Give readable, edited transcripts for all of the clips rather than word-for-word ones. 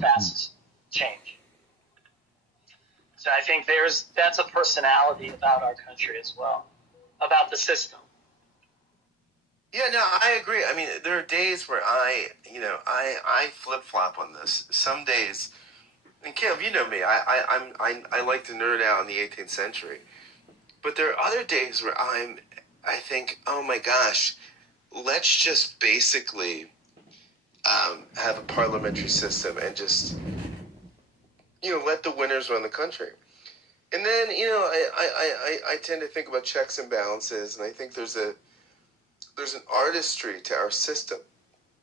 fast change. So I think that's a personality about our country as well, about the system. Yeah, no, I agree. I mean, there are days where I flip-flop on this. Some days, and Caleb, you know me, I like to nerd out in the 18th century. But there are other days where I think, oh my gosh, let's just basically have a parliamentary system and just, let the winners run the country. And then, I tend to think about checks and balances, and I think there's an artistry to our system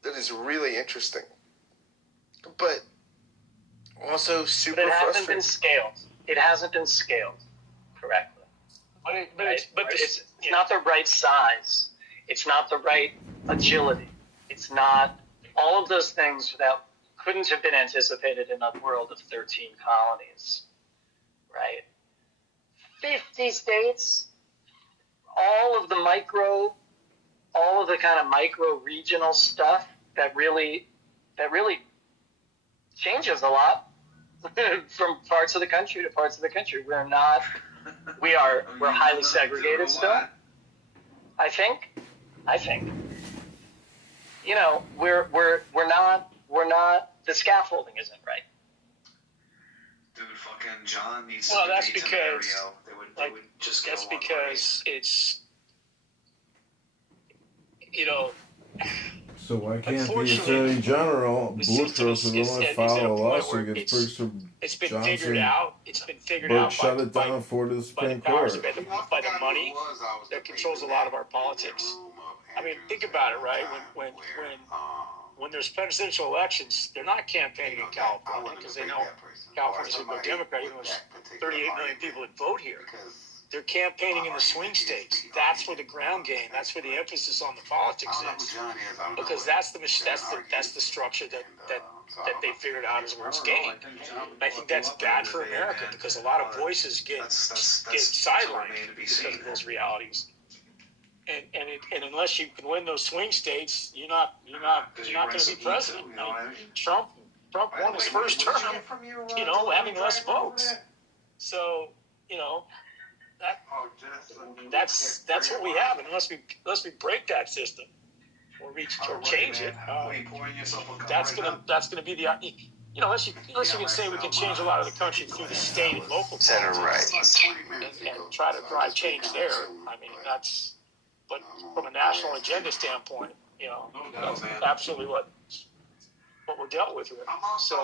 that is really interesting, but also super frustrating. It hasn't been scaled correctly. It's not the right size. It's not the right agility. It's not all of those things that couldn't have been anticipated in a world of 13 colonies, right? 50 states, all of the kind of micro regional stuff that really changes a lot from parts of the country to parts of the country. We're highly segregated still. I think, we're not, the scaffolding isn't right. Dude, fucking John needs to that's because, that's because it's, So why can't the Attorney General, Boutros, is going to file a lawsuit against Bruce Johnson? Figured out. It's been figured out. Shut it down for the Supreme Court. By the money that controls a lot of our politics. I mean, think about it, right? When there's presidential elections, they're not campaigning in California because they know California's going to go Democrat, even though there's 38 million people that vote here. They're campaigning in the swing states. That's where the ground game. That's where the emphasis on the politics is, because that's the structure that they figured out is where it's gained. And I think that's bad for America because a lot of voices get sidelined because of those realities. And unless you can win those swing states, you're not going to be president. I mean, Trump won his first term, having less votes. So, that's what we have, and unless we break that system or change it, that's gonna be the unless you can say we can change a lot of the country through the state and local politics and try to drive change there. I mean, but from a national agenda standpoint, that's absolutely what we're dealt with here. So.